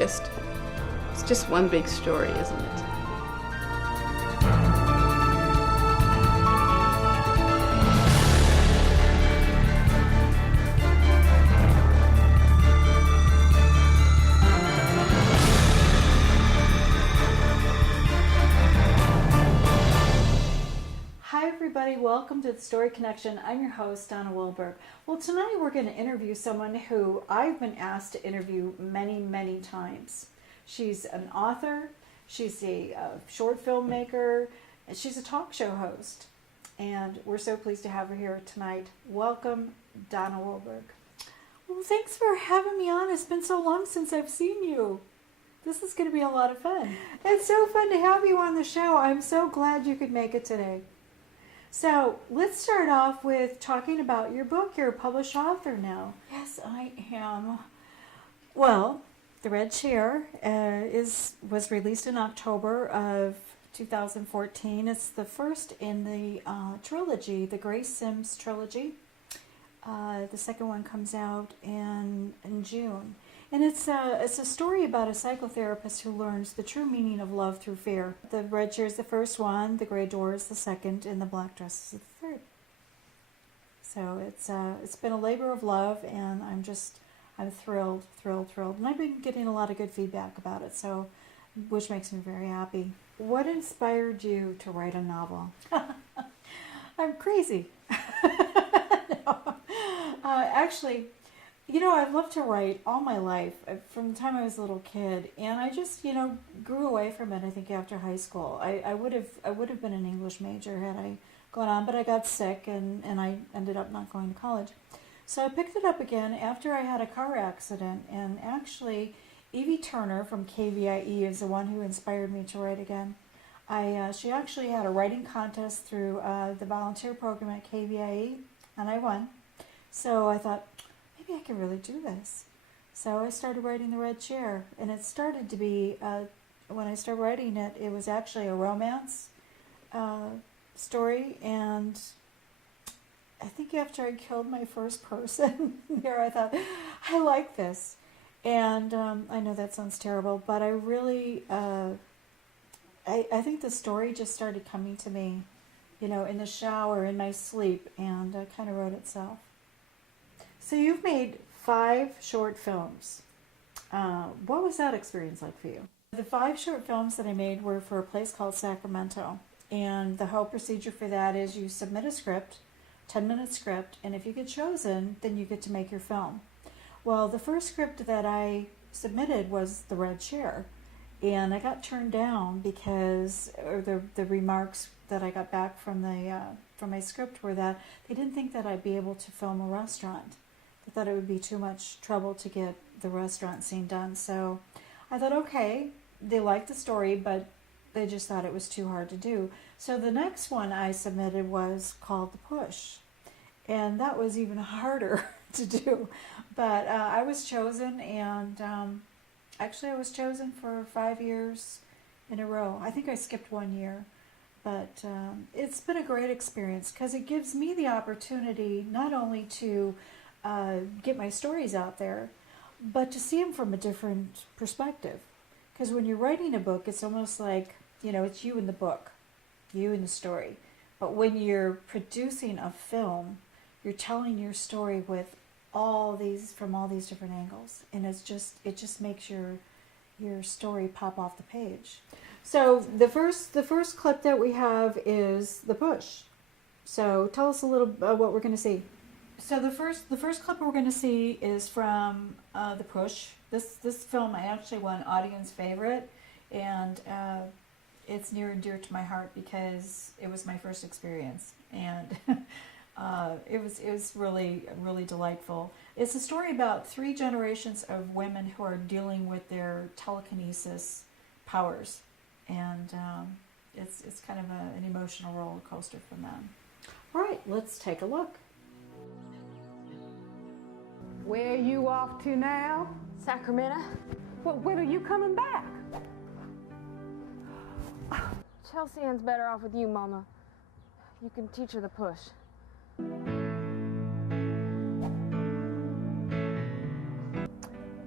just one big story, isn't it? Everybody, welcome to the Story Connection. I'm your host, Donna Wilberg. Well, tonight we're going to interview someone who I've been asked to interview many, many times. She's an author, she's a short filmmaker, and she's a talk show host. And we're so pleased to have her here tonight. Welcome, Donna Wilberg. Well, thanks for having me on. It's been so long since I've seen you. This is going to be a lot of fun. It's so fun to have you on the show. I'm so glad you could make it today. So let's start off with talking about your book. You're a published author now. Yes, I am. Well, The Red Chair was released in October of 2014. It's the first in the trilogy, the Grace Sims trilogy. The second one comes out in June. And it's a story about a psychotherapist who learns the true meaning of love through fear. The red chair is the first one, the gray door is the second, and the black dress is the third. So it's been a labor of love, and I'm thrilled. And I've been getting a lot of good feedback about it, so which makes me very happy. What inspired you to write a novel? I'm crazy. No. Actually, I've loved to write all my life, from the time I was a little kid, and I just, grew away from it, I think, after high school. I would have been an English major had I gone on, but I got sick, and I ended up not going to college. So I picked it up again after I had a car accident, and actually, Evie Turner from KVIE is the one who inspired me to write again. She actually had a writing contest through the volunteer program at KVIE, and I won. So I thought, maybe I can really do this. So I started writing The Red Chair, and it started to be, when I started writing it, it was actually a romance story, and I think after I killed my first person there, I thought, I like this. And I know that sounds terrible, but I really, I think the story just started coming to me, in the shower, in my sleep, and kind of wrote itself. So you've made 5 short films. What was that experience like for you? The 5 short films that I made were for a place called Sacramento. And the whole procedure for that is you submit a script, 10-minute script, and if you get chosen, then you get to make your film. Well, the first script that I submitted was The Red Chair. And I got turned down because the remarks that I got back from my script were that they didn't think that I'd be able to film a restaurant. I thought it would be too much trouble to get the restaurant scene done. So I thought, okay, they liked the story, but they just thought it was too hard to do. So the next one I submitted was called The Push. And that was even harder to do. But I was chosen, and actually I was chosen for 5 years in a row. I think I skipped 1 year. But it's been a great experience because it gives me the opportunity not only to get my stories out there, but to see them from a different perspective. Because when you're writing a book, it's almost like, it's you in the book, you in the story. But when you're producing a film, you're telling your story with from all these different angles, and it just makes your story pop off the page. So the first clip that we have is The Push. So tell us a little about what we're going to see. So the first clip we're going to see is from The Push. This film I actually won audience favorite, and it's near and dear to my heart because it was my first experience, and it was really, really delightful. It's a story about 3 generations of women who are dealing with their telekinesis powers, and it's kind of an emotional roller coaster for them. All right, let's take a look. Where are you off to now? Sacramento? Well, when are you coming back? Chelsea Ann's better off with you, Mama. You can teach her the push.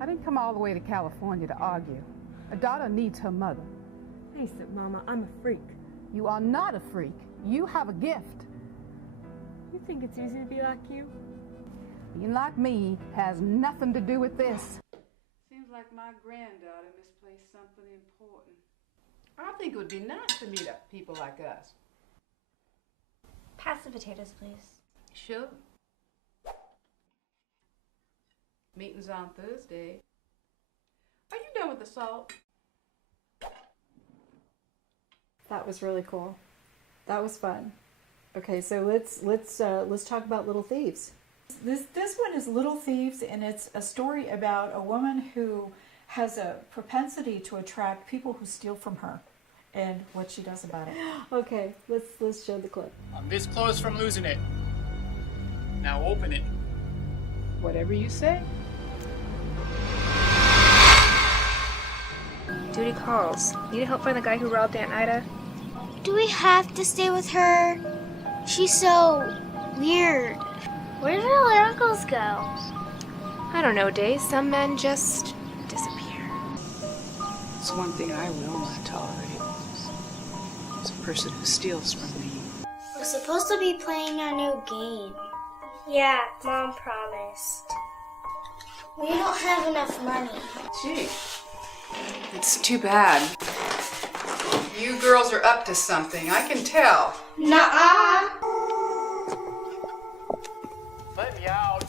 I didn't come all the way to California to argue. A daughter needs her mother. Face it, Mama, I'm a freak. You are not a freak. You have a gift. You think it's easy to be like you? Being like me has nothing to do with this. Seems like my granddaughter misplaced something important. I think it would be nice to meet up people like us. Pass the potatoes, please. Sure. Meeting's on Thursday. Are you done with the salt? That was really cool. That was fun. Okay, so let's talk about Little Thieves. This one is Little Thieves, and it's a story about a woman who has a propensity to attract people who steal from her, and what she does about it. Okay, let's show the clip. I'm this close from losing it. Now open it. Whatever you say. Duty calls. Need help find the guy who robbed Aunt Ida? Do we have to stay with her? She's so weird. Where did all our uncles go? I don't know, Day. Some men just disappear. It's one thing I will not tolerate. It's a person who steals from me. We're supposed to be playing our new game. Yeah, Mom promised. We don't have enough money. Gee, it's too bad. You girls are up to something, I can tell. Nuh-uh. Let me out.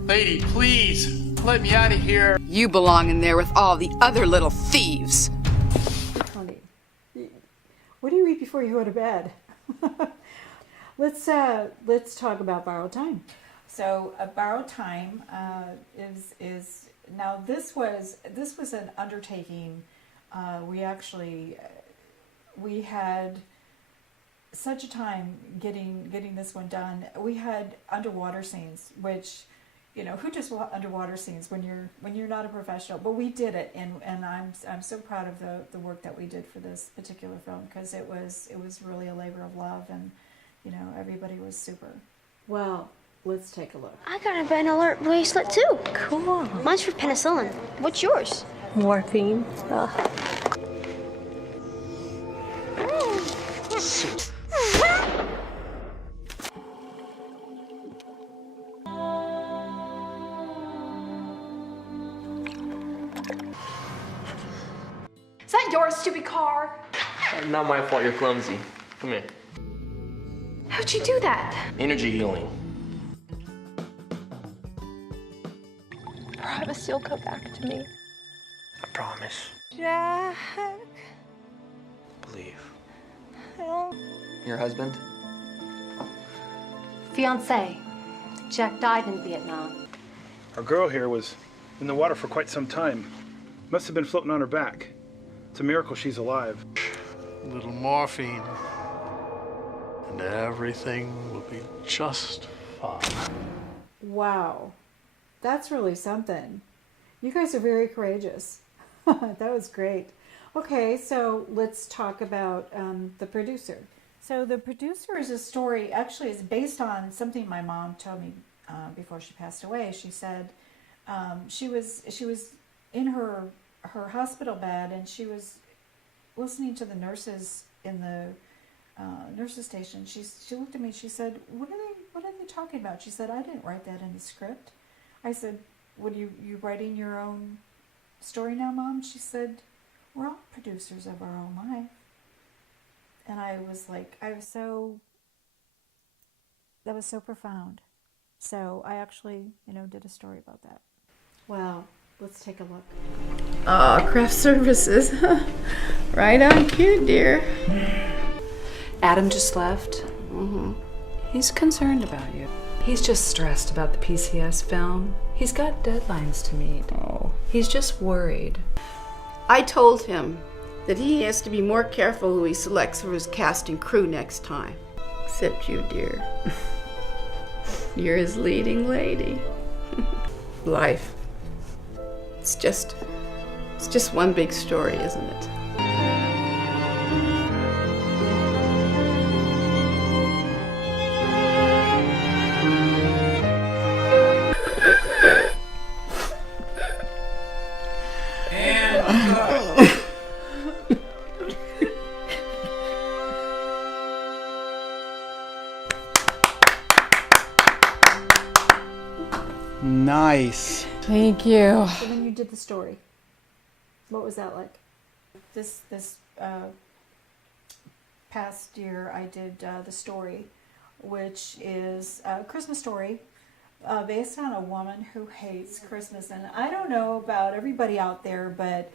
Lady, please, let me out of here. You belong in there with all the other little thieves. Honey, what do you eat before you go to bed? Let's talk about Borrowed Time. So, Borrowed Time is now this was an undertaking. We had such a time getting this one done. We had underwater scenes, which, you know, who just underwater scenes when you're not a professional? But we did it, and I'm so proud of the work that we did for this particular film, because it was really a labor of love, and you know, everybody was super. Well, let's take a look. I got a Ben Alert bracelet too. Cool. Mine's for penicillin. What's yours? Morphine. Is that your stupid car? Not my fault, you're clumsy. Come here. How'd you do that? Energy healing. Promise you'll come back to me. I promise. Jack. Believe. I don't... Your husband? Fiancé. Jack died in Vietnam. Our girl here was in the water for quite some time. Must have been floating on her back. It's a miracle she's alive. Little morphine, and everything will be just fine. Wow, that's really something. You guys are very courageous. That was great. Okay, so let's talk about the producer. So the producer is a story, actually is based on something my mom told me before she passed away. She said she was in her hospital bed, and she was listening to the nurses in the nurses station. She looked at me. She said, "What are they talking about?" She said, "I didn't write that in the script." I said, "What, you writing your own story now, Mom?" She said, "We're all producers of our own life." And I was like, that was so profound. So I actually, did a story about that. Wow. Let's take a look. Aw, craft services. Right on cue, dear. Adam just left. Mm-hmm. He's concerned about you. He's just stressed about the PCS film. He's got deadlines to meet. Oh. He's just worried. I told him that he has to be more careful who he selects for his casting crew next time. Except you, dear. You're his leading lady. Life. It's just one big story, isn't it? Nice. Thank you. So when you did the story, what was that like? This past year I did the story, which is a Christmas story based on a woman who hates Christmas. And I don't know about everybody out there, but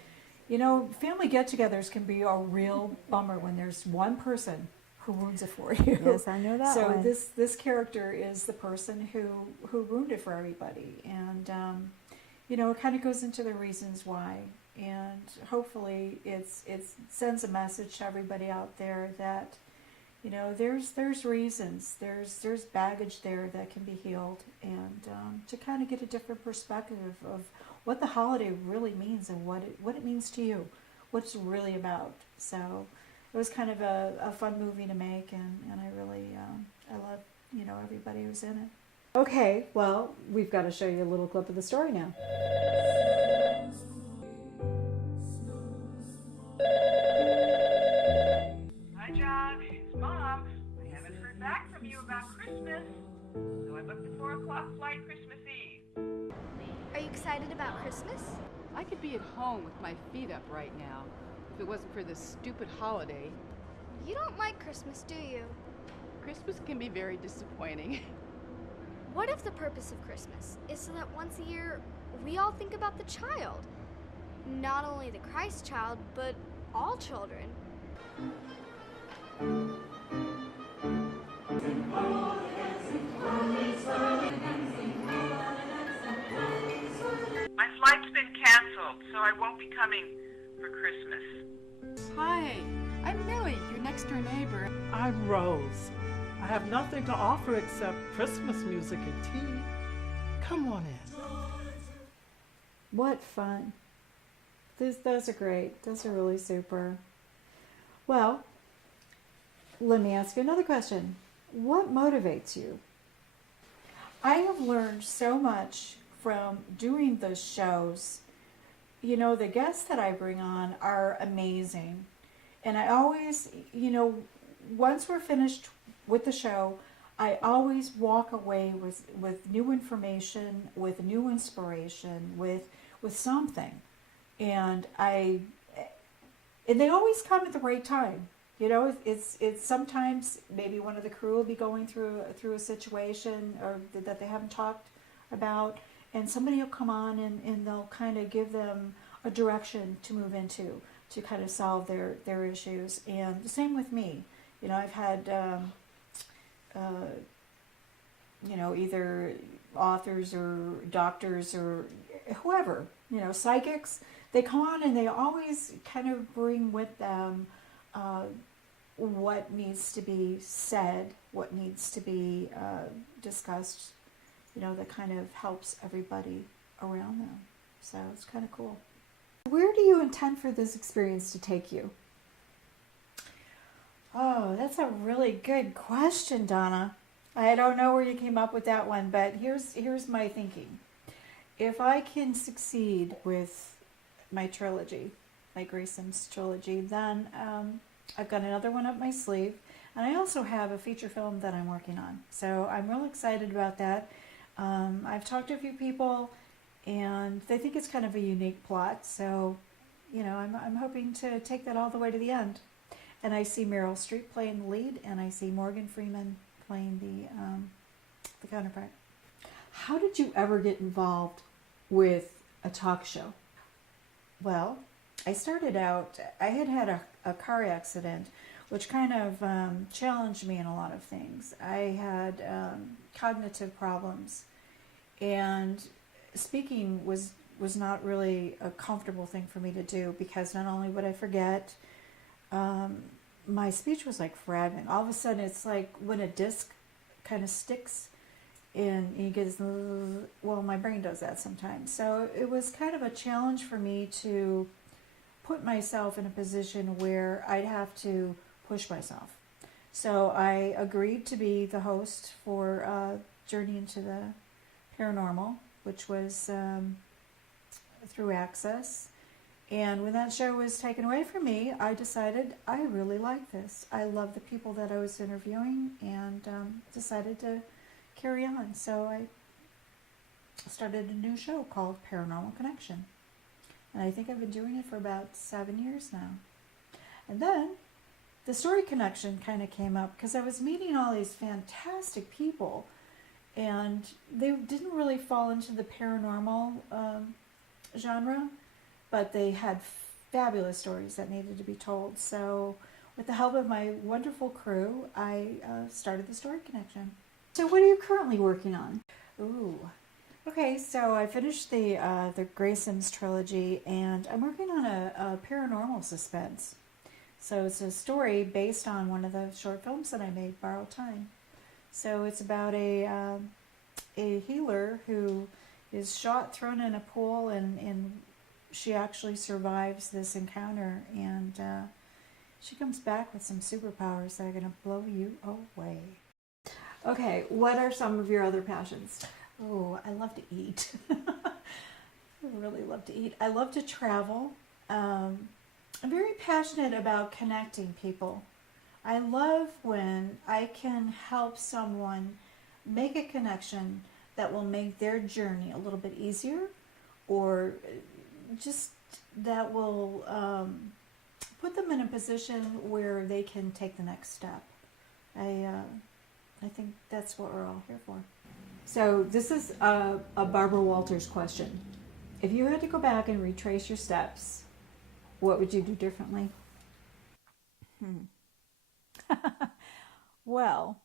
you know, family get-togethers can be a real bummer when there's one person who ruins it for you. Yes, I know that so one. this character is the person who ruined it for everybody, and you know, it kind of goes into the reasons why, and hopefully it sends a message to everybody out there that, you know, there's reasons, there's baggage there that can be healed, and to kind of get a different perspective of what the holiday really means and what it means to you, what it's really about. So it was kind of a fun movie to make, and I really I love, you know, everybody who's in it. Okay, well, we've got to show you a little clip of the story now. Hi, John. It's Mom. I haven't heard back from you about Christmas, so I booked a 4 o'clock flight Christmas Eve. Are you excited about Christmas? I could be at home with my feet up right now if it wasn't for this stupid holiday. You don't like Christmas, do you? Christmas can be very disappointing. What if the purpose of Christmas is so that once a year we all think about the child? Not only the Christ child, but all children. My flight's been canceled, so I won't be coming for Christmas. Hi, I'm Millie, your next door neighbor. I'm Rose. I have nothing to offer except Christmas music and tea. Come on in. What fun. Those are great. Those are really super. Well, let me ask you another question. What motivates you? I have learned so much from doing the shows. You know, the guests that I bring on are amazing. And I always, you know, once we're finished with the show, I always walk away with new information, with new inspiration, with something. And they always come at the right time. You know, it's sometimes maybe one of the crew will be going through a situation or that they haven't talked about, and somebody will come on and they'll kind of give them a direction to move into to kind of solve their issues. And the same with me. You know, I've had you know, either authors or doctors or whoever, you know, psychics. They come on and they always kind of bring with them what needs to be said, what needs to be discussed, you know, that kind of helps everybody around them. So it's kind of cool. Where do you intend for this experience to take you? Oh, that's a really good question, Donna. I don't know where you came up with that one, but here's my thinking. If I can succeed with my trilogy, my Grace Sims trilogy, then I've got another one up my sleeve, and I also have a feature film that I'm working on. So I'm real excited about that. I've talked to a few people, and they think it's kind of a unique plot. So, you know, I'm hoping to take that all the way to the end. And I see Meryl Streep playing the lead, and I see Morgan Freeman playing the counterpart. How did you ever get involved with a talk show? Well, I started out, I had a car accident, which kind of challenged me in a lot of things. I had cognitive problems, and speaking was not really a comfortable thing for me to do, because not only would I forget, my speech was like fragment. All of a sudden, it's like when a disc kind of sticks and you get this, well, my brain does that sometimes. So it was kind of a challenge for me to put myself in a position where I'd have to push myself. So I agreed to be the host for Journey into the Paranormal, which was through Access. And when that show was taken away from me, I decided I really like this. I love the people that I was interviewing, and decided to carry on. So started a new show called Paranormal Connection. And I think I've been doing it for about 7 years now. And then the story connection kind of came up because I was meeting all these fantastic people, and they didn't really fall into the paranormal genre, but they had fabulous stories that needed to be told. So with the help of my wonderful crew, I started the Story Connection. So what are you currently working on? Ooh. Okay, so I finished the Gray Sims trilogy, and I'm working on a paranormal suspense. So it's a story based on one of the short films that I made, Borrowed Time. So it's about a healer who is shot, thrown in a pool, and she actually survives this encounter, and she comes back with some superpowers that are going to blow you away. Okay, what are some of your other passions? Oh, I love to eat. I really love to eat. I love to travel. I'm very passionate about connecting people. I love when I can help someone make a connection that will make their journey a little bit easier, or just that will put them in a position where they can take the next step. I think that's what we're all here for. So this is a Barbara Walters question. If you had to go back and retrace your steps, what would you do differently? Well,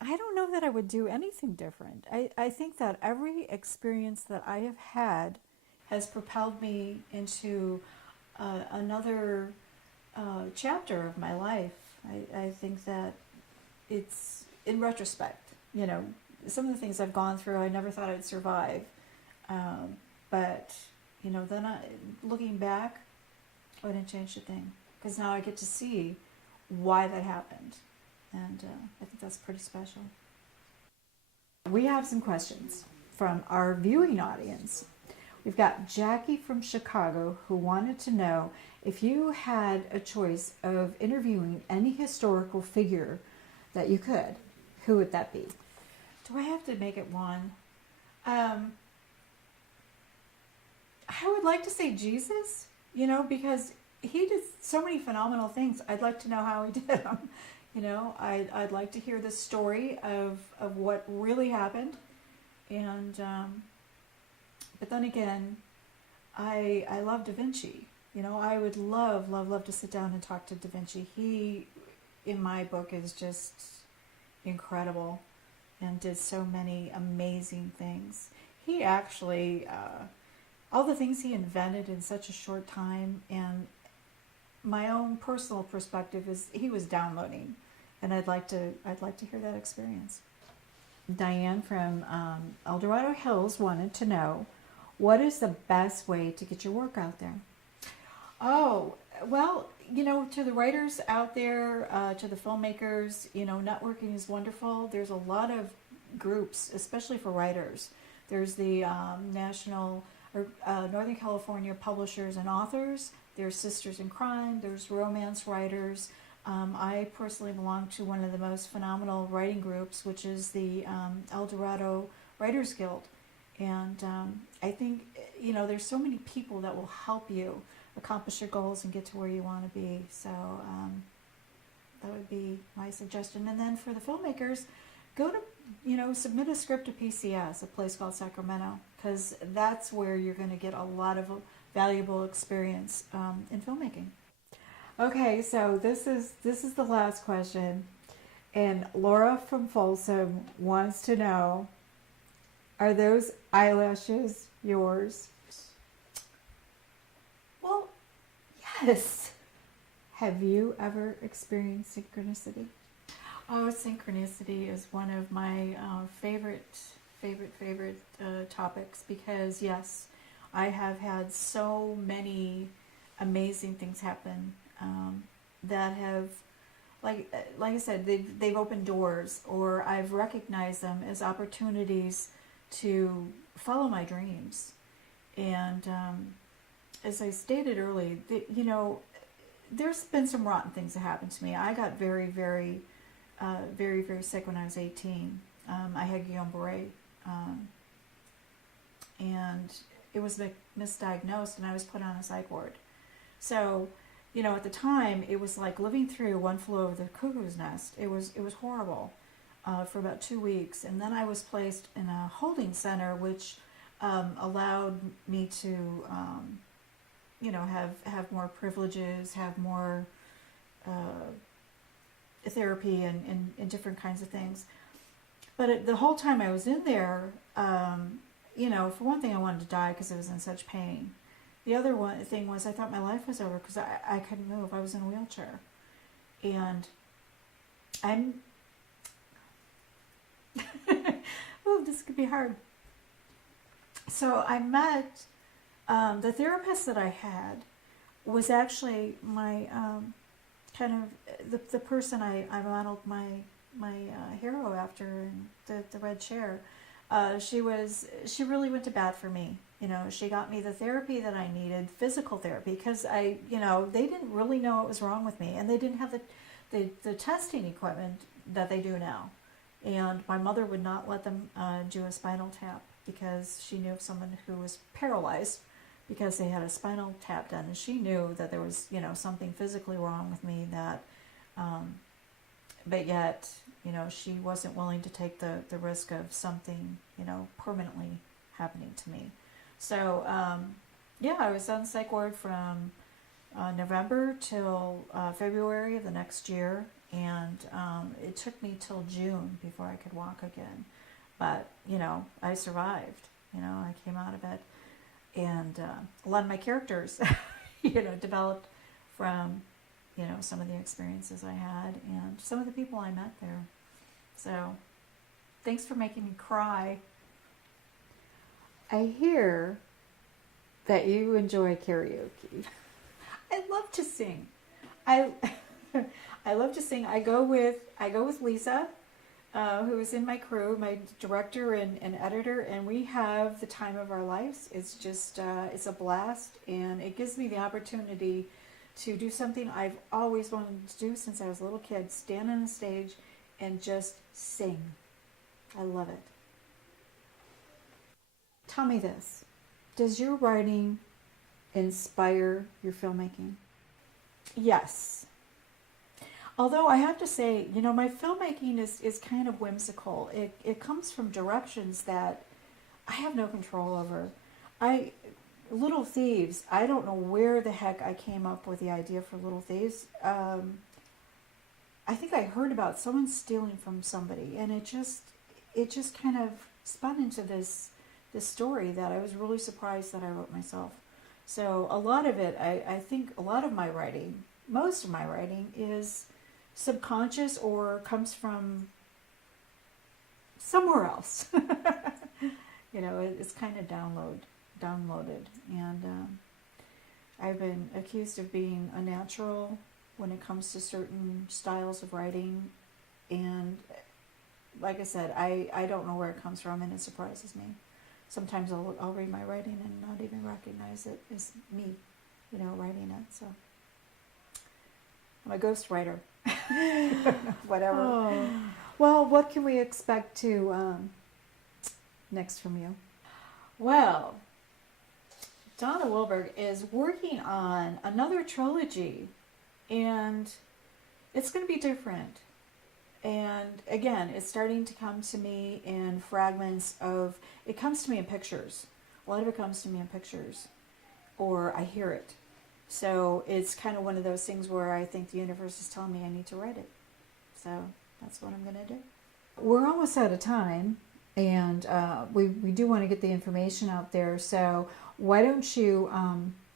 I don't know that I would do anything different. I think that every experience that I have had has propelled me into another chapter of my life. I think that it's, in retrospect, you know, some of the things I've gone through, I never thought I'd survive. But, you know, then looking back, I didn't change a thing. Because now I get to see why that happened. And I think that's pretty special. We have some questions from our viewing audience. We've got Jackie from Chicago who wanted to know if you had a choice of interviewing any historical figure that you could, who would that be? Do I have to make it one? I would like to say Jesus, you know, because he did so many phenomenal things. I'd like to know how he did them. You know, I'd like to hear the story of what really happened. And, but then again, I love Da Vinci. You know, I would love to sit down and talk to Da Vinci. He, in my book, is just incredible and did so many amazing things. He actually, all the things he invented in such a short time, and my own personal perspective is he was downloading, and I'd like to hear that experience. Diane from El Dorado Hills wanted to know, what is the best way to get your work out there? Oh, well, you know, to the writers out there, to the filmmakers, you know, networking is wonderful. There's a lot of groups, especially for writers. There's the National or Northern California Publishers and Authors. There's Sisters in Crime. There's romance writers. I personally belong to one of the most phenomenal writing groups, which is the El Dorado Writers Guild. And I think, you know, there's so many people that will help you accomplish your goals and get to where you want to be. So that would be my suggestion. And then for the filmmakers, go to, you know, submit a script to PCS, a place called Sacramento, because that's where you're going to get a lot of valuable experience in filmmaking. Okay, so this is the last question, and Laura from Folsom wants to know, are those eyelashes yours? Well, yes. Have you ever experienced synchronicity? Oh, synchronicity is one of my favorite topics, because yes, I have had so many amazing things happen that have, like I said, they've opened doors, or I've recognized them as opportunities to follow my dreams. And as I stated earlier, you know, there's been some rotten things that happened to me. I got very sick when I was 18. I had Guillain-Barré, and it was misdiagnosed, and I was put on a psych ward. So, you know, at the time, it was like living through One Flew Over the Cuckoo's Nest. It was horrible for about 2 weeks, and then I was placed in a holding center, which allowed me to, you know, have more privileges, have more therapy and different kinds of things. But the whole time I was in there, you know, for one thing, I wanted to die because I was in such pain. The other thing was I thought my life was over because I couldn't move. I was in a wheelchair. And oh, this could be hard. So I met, the therapist that I had was actually my, kind of, the person I modeled my hero after in the red chair. She really went to bat for me. You know, she got me the therapy that I needed, physical therapy, because you know, they didn't really know what was wrong with me, and they didn't have the testing equipment that they do now. And my mother would not let them do a spinal tap because she knew of someone who was paralyzed because they had a spinal tap done, and she knew that there was, you know, something physically wrong with me that, but yet, you know, she wasn't willing to take the risk of something, you know, permanently happening to me. So, yeah, I was on psych ward from November till February of the next year, and it took me till June before I could walk again. But, you know, I survived. You know, I came out of it. And a lot of my characters, you know, developed from, you know, some of the experiences I had and some of the people I met there. So, thanks for making me cry. I hear that you enjoy karaoke. I love to sing. I love to sing. I go with Lisa, who is in my crew, my director and editor, and we have the time of our lives. It's just it's a blast, and it gives me the opportunity to do something I've always wanted to do since I was a little kid: stand on a stage and just sing. I love it. Tell me this. Does your writing inspire your filmmaking? Yes. Although I have to say, you know, my filmmaking is kind of whimsical. It comes from directions that I have no control over. Little Thieves, I don't know where the heck I came up with the idea for Little Thieves. I think I heard about someone stealing from somebody, and it just kind of spun into this story that I was really surprised that I wrote myself. So a lot of it, I think a lot of my writing, most of my writing is subconscious or comes from somewhere else. You know, it's kind of downloaded. And I've been accused of being unnatural when it comes to certain styles of writing. And like I said, I don't know where it comes from, and it surprises me. Sometimes I'll read my writing and not even recognize it as me, you know, writing it. So I'm a ghost writer. Whatever. Oh. Well, what can we expect to next from you? Well, Donna Wilberg is working on another trilogy, and it's going to be different. And again, it's starting to come to me in fragments of, it comes to me in pictures. A lot of it comes to me in pictures, or I hear it. So it's kind of one of those things where I think the universe is telling me I need to write it. So that's what I'm going to do. We're almost out of time, and we do want to get the information out there. So why don't you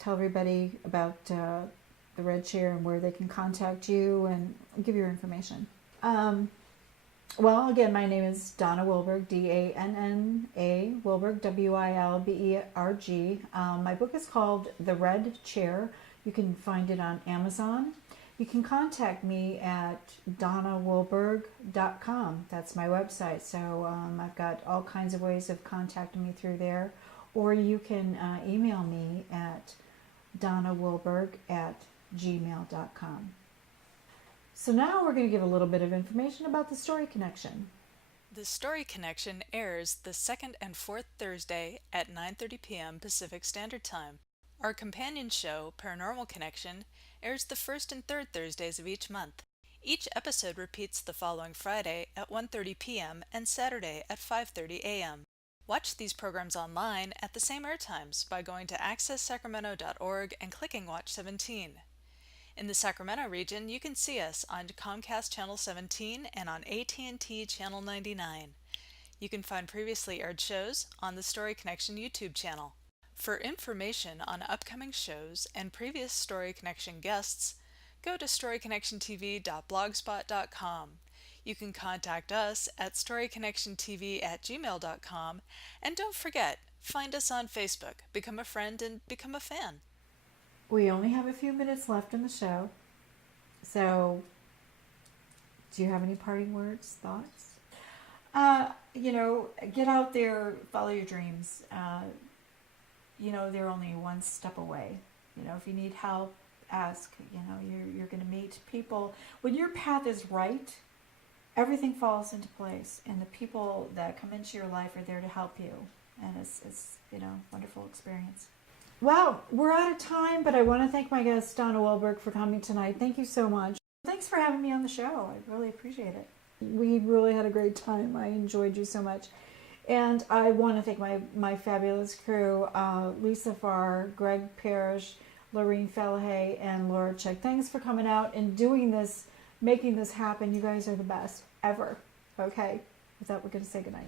tell everybody about the Red Chair and where they can contact you and give your information. Well, again, my name is Donna Wilberg, D-A-N-N-A, Wilberg, W-I-L-B-E-R-G. My book is called The Red Chair. You can find it on Amazon. You can contact me at donnawilberg.com. That's my website. So I've got all kinds of ways of contacting me through there. Or you can email me at donnawilberg@gmail.com. So now we're going to give a little bit of information about the Story Connection. The Story Connection airs the second and fourth Thursday at 9:30 p.m. Pacific Standard Time. Our companion show, Paranormal Connection, airs the first and third Thursdays of each month. Each episode repeats the following Friday at 1:30 p.m. and Saturday at 5:30 a.m. Watch these programs online at the same airtimes by going to accesssacramento.org and clicking Watch 17. In the Sacramento region, you can see us on Comcast Channel 17 and on AT&T Channel 99. You can find previously aired shows on the Story Connection YouTube channel. For information on upcoming shows and previous Story Connection guests, go to storyconnectiontv.blogspot.com. You can contact us at storyconnectiontv@gmail.com, and don't forget, find us on Facebook, become a friend, and become a fan. We only have a few minutes left in the show, so do you have any parting words, thoughts? Get out there, follow your dreams. They're only one step away. If you need help, ask. You're going to meet people. When your path is right, everything falls into place, and the people that come into your life are there to help you, and it's wonderful experience. Well, we're out of time, but I want to thank my guest, Donna Wilberg, for coming tonight. Thank you so much. Thanks for having me on the show. I really appreciate it. We really had a great time. I enjoyed you so much. And I want to thank my fabulous crew, Lisa Farr, Greg Parrish, Lorene Falahay, and Laura Chick. Thanks for coming out and doing this, making this happen. You guys are the best ever. Okay? With that, we're going to say goodnight.